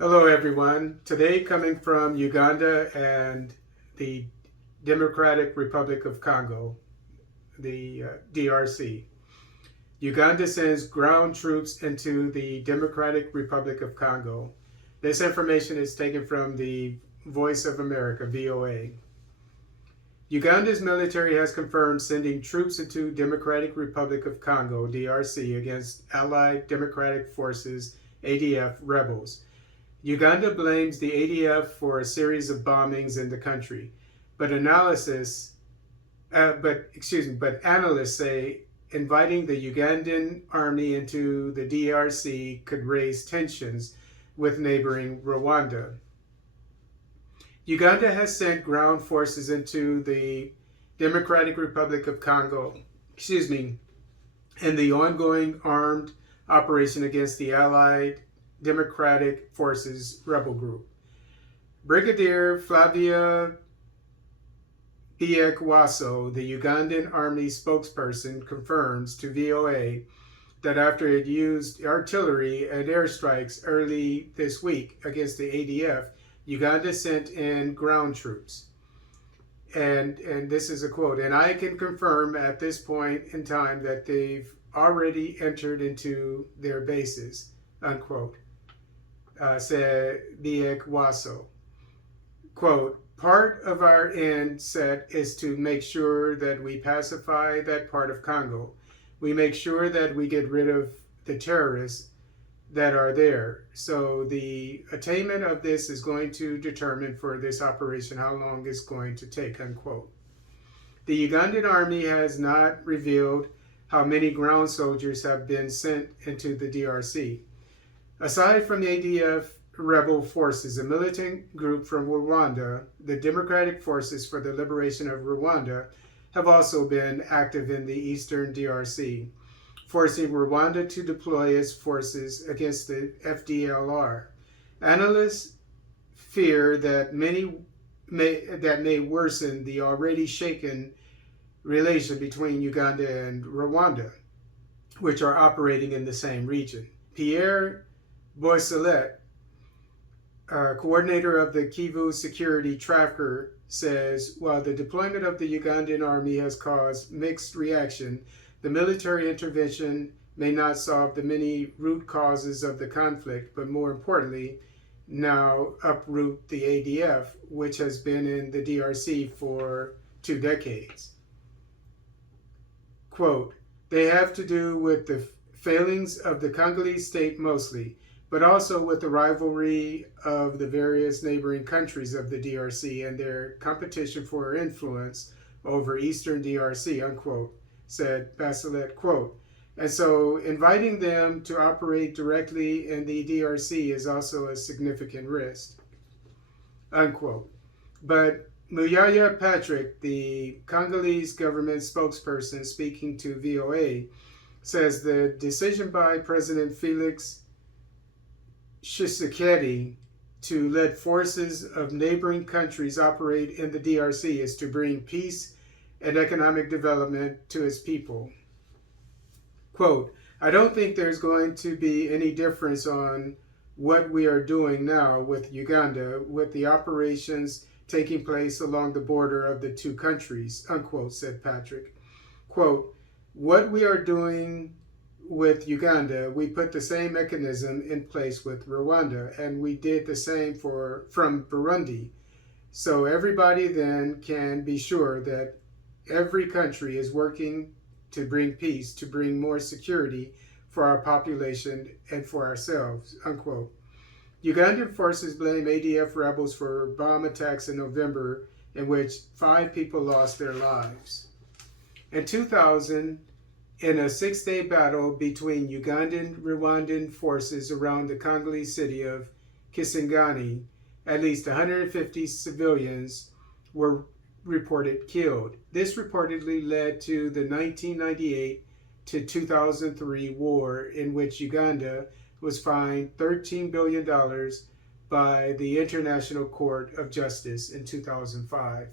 Hello, everyone. Today, coming from Uganda and the Democratic Republic of Congo, the DRC. Uganda sends ground troops into the Democratic Republic of Congo. This information is taken from the Voice of America, VOA. Uganda's military has confirmed sending troops into Democratic Republic of Congo, DRC, against Allied Democratic Forces, ADF, rebels. Uganda blames the ADF for a series of bombings in the country, but analysts say inviting the Ugandan army into the DRC could raise tensions with neighboring Rwanda. Uganda has sent ground forces into the Democratic Republic of Congo, in the ongoing armed operation against the Allied Democratic Forces rebel group. Brigadier Flavia Biekwaso, the Ugandan Army spokesperson, confirms to VOA that after it used artillery and airstrikes early this week against the ADF, Uganda sent in ground troops. And this is a quote, "And I can confirm at this point in time that they've already entered into their bases," unquote. Said Biekwaso. Quote, "Part of our end set is to make sure that we pacify that part of Congo. We make sure that we get rid of the terrorists that are there. So the attainment of this is going to determine for this operation how long it's going to take," unquote. The Ugandan army has not revealed how many ground soldiers have been sent into the DRC. Aside from the ADF rebel forces, a militant group from Rwanda, the Democratic Forces for the Liberation of Rwanda, have also been active in the eastern DRC, forcing Rwanda to deploy its forces against the FDLR. Analysts fear that may worsen the already shaken relation between Uganda and Rwanda, which are operating in the same region. Pierre Boisselet, coordinator of the Kivu Security Tracker, says while the deployment of the Ugandan army has caused mixed reaction, the military intervention may not solve the many root causes of the conflict, but more importantly, now uproot the ADF, which has been in the DRC for 2 decades. Quote, "They have to do with the failings of the Congolese state mostly, but also with the rivalry of the various neighboring countries of the DRC and their competition for influence over eastern DRC," unquote, said Bachelet, quote. "And so inviting them to operate directly in the DRC is also a significant risk," unquote. But Muyaya Patrick, the Congolese government spokesperson speaking to VOA, says the decision by President Felix Tshisekedi to let forces of neighboring countries operate in the DRC is to bring peace and economic development to its people. Quote, "I don't think there's going to be any difference on what we are doing now with Uganda, with the operations taking place along the border of the two countries," unquote, said Patrick. Quote, "What we are doing with Uganda, we put the same mechanism in place with Rwanda, and we did the same from Burundi. So everybody then can be sure that every country is working to bring peace, to bring more security for our population and for ourselves," unquote. Ugandan forces blame ADF rebels for bomb attacks in November in which 5 people lost their lives. In 2000, in a 6-day battle between Ugandan-Rwandan forces around the Congolese city of Kisangani, at least 150 civilians were reported killed. This reportedly led to the 1998 to 2003 war, in which Uganda was fined $13 billion by the International Court of Justice in 2005.